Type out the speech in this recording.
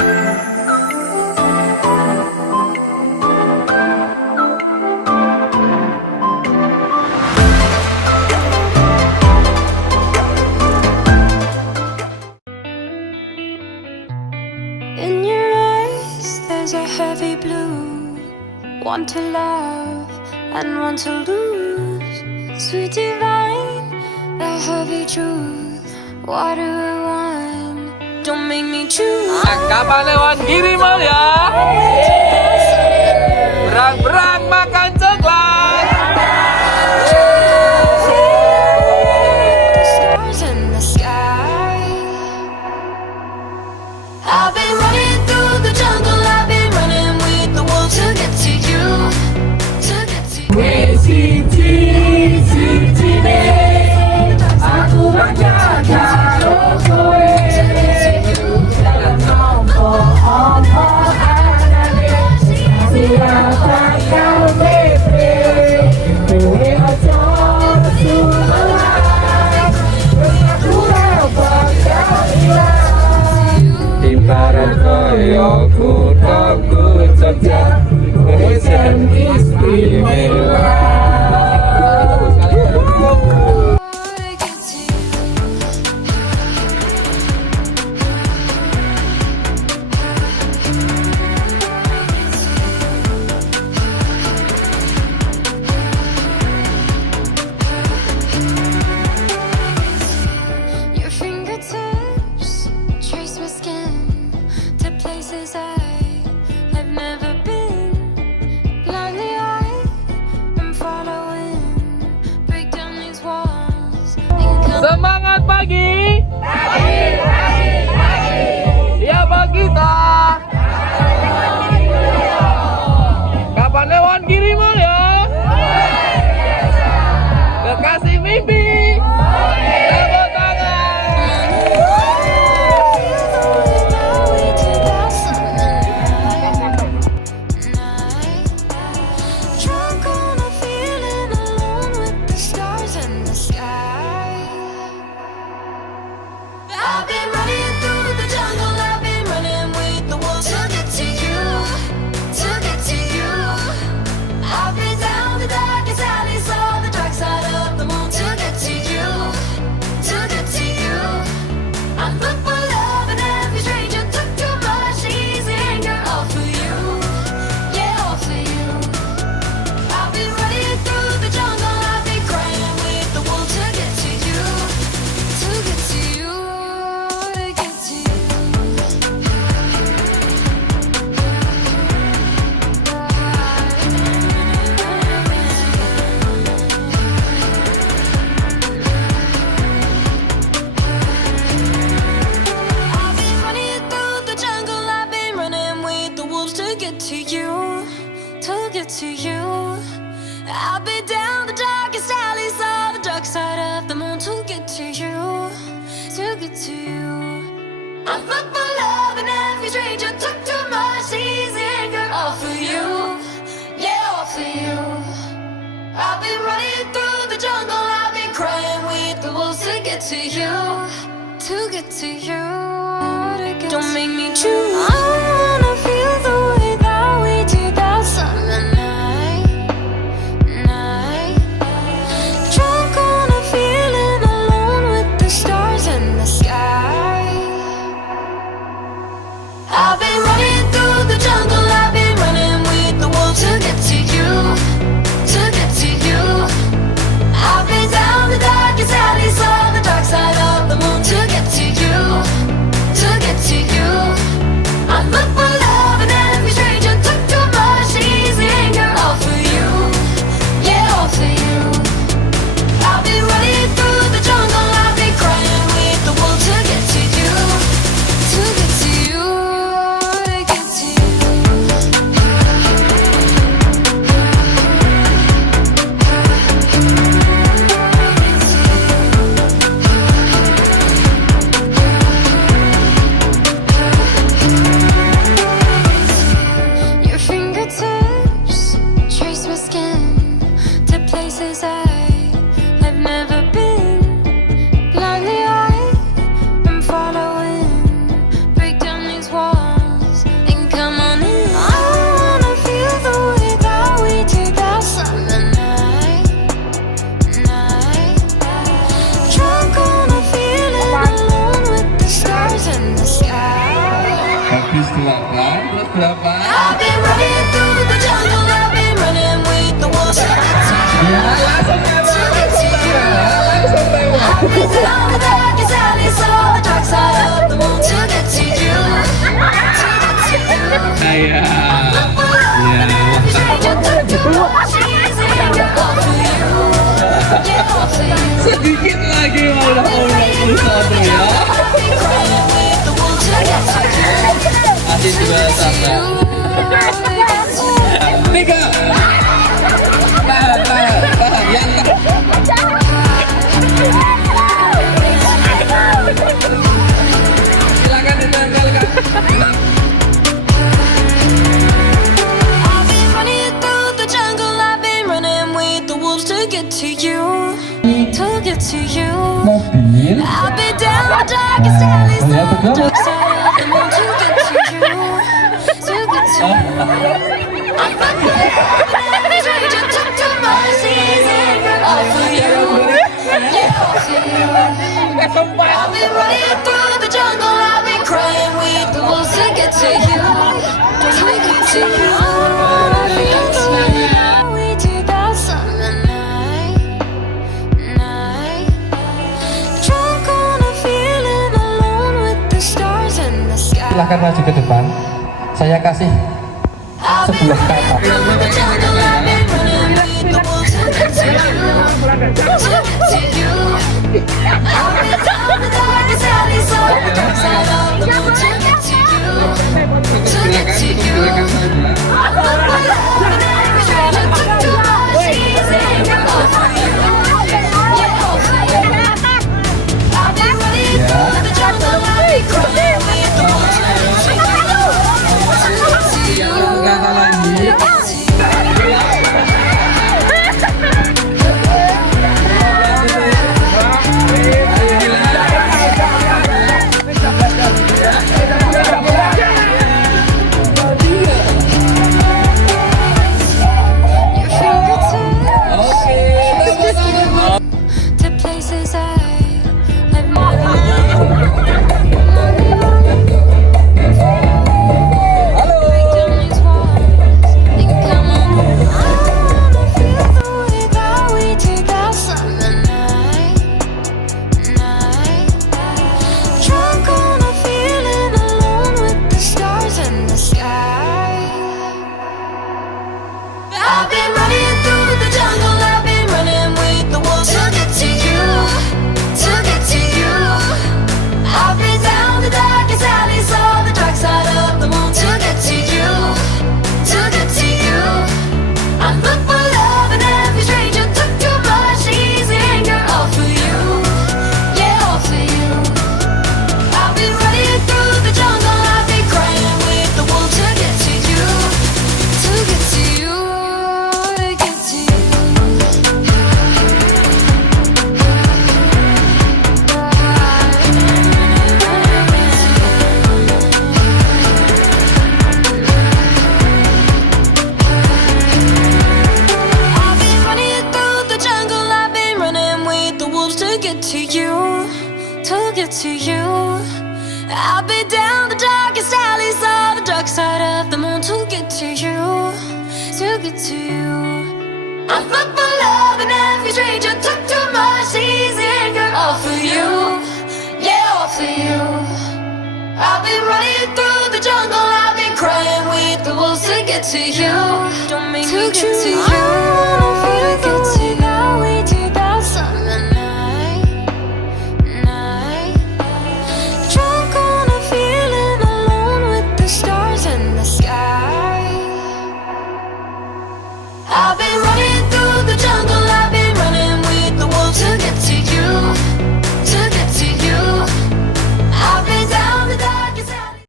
In your eyes, there's a heavy blue. Want to love and want to lose. Sweet divine, the heavy truth. Water or wine, don't make me choose. Kapan lewat Girimal ya? Berang-berang makan coklat. The stars in the sky. I've been running through the jungle. I've been running with the wolves to get to you. To get to you. Aku menjaga kowe dalam pohon siapa kau pilih kowe ojo sumelang aku bakal ilang ibarat koyo kuthaku Jogja kowe jan istimewa. Your fingertips trace my skin to places I have never been. Blindly I am following. Break down these walls and come. Semangat pagi. Siapa kita? Kapan lewat Girimal ya? Kekasih mimpi. Tepuk tangan. Feel the way that we did that summer night. Drunk on a feeling alone with the stars in the sky. I've been running through the jungle. I've been running with the wolves to get to you. To get to you. I've been down the darkest alleys, saw the dark side of the moon to get to you. To get to you. I look for love in every stranger. Took too much easy anger all for you. Yeah, all for you. I've been running through the jungle. I've been crying with the wolves to get to you. To get to you. To get to you. I've been running through the jungle. I've been running with the wolves to get to you. To get to you. I've been down the darkest alleys, saw the dark side of the moon to get to you. To get to you. I look for love in every stranger. Took too much easy anger all for you. Yeah, all for you. I've been running through the jungle. I've been crying with the wolves to get to you. To get to you. Don't make me choose. I wanna feel the way that we did that summer night. Drunk on a feeling alone with the stars in the sky. I've been running through the jungle. I've been running with the wolves to get to you. To get to you. I've been down the darkest alleys, saw the dark side of the moon to get to you. To get to you. I look for love in every stranger. Took too much easy anger all for you. Yeah, all for you. I've been running through the jungle. I've been crying with the wolves to get to you. To get to you. To 8, terus berapa? I've been running through the jungle, I've been running with the wolves to get to you. Ya, langsung lewat. To get to you. Langsung lewat. I've been down the darkest alleys, all the dark side of the moon to get to you. To get to you. Ya. Stranger took too much easy, all for you. Yeah, all for you. Sedikit lagi udah mau 21 ya. I've been crying with the wolves to get to you. Masih 21. 3. Tahan. Yang silakan ditanggalkan. I've been running through the jungle, I've been running with the wolves to get to you. To get to you. Mobil. I've been down the darkest alleys, all the dark side of the moon to get to you. To get to you. I'm not every stranger took too much easy, all for you. Yeah, all for you. I've been running through the jungle, I've been crying with the wolves to get to you. To get to you. We did that summer night. Drunk on a feeling alone with the stars in the sky. Silahkan maju ke depan. Saya kasih I've been sebuah kata. running through the jungle, I've been running with the wolves to get to you. To get to you. I've been down the darkest alleys, all the dark side of the moon to get to you. To get to you. I'm not for love, and every stranger took too much easy, all for you. Yeah, all for you. I've been running through the jungle, I've been crying with the wolves to get to you. To get to you. Kata lagi. Your fingertips Oke. to places I've never Halo. down these walls. You can come on. I wanna feel the way that we did that summer night. Drunk on a feeling alone with the stars in the sky. I've been running through the jungle, I've been running with the wolves to get to you, to get to you. I've been down the darkest alleys, all the dark side of the moon to get to you, to get to you. I'm looking for love and every stranger took too much easy anger, all for you, yeah, all for you. I've been running through the jungle, I've been crying with the wolves to get to you, to get to you, to get to you. I've been running through the jungle, I've been running with the wolves to get to you, to get to you. I've been down the darkest alleys, all the dark side of the moon to get to you, to get to you. I'm looking for love and every stranger took too much easy anger, all for you, yeah, all for you. I've been running through the jungle, I've been crying with the wolves to get to you, to get to you.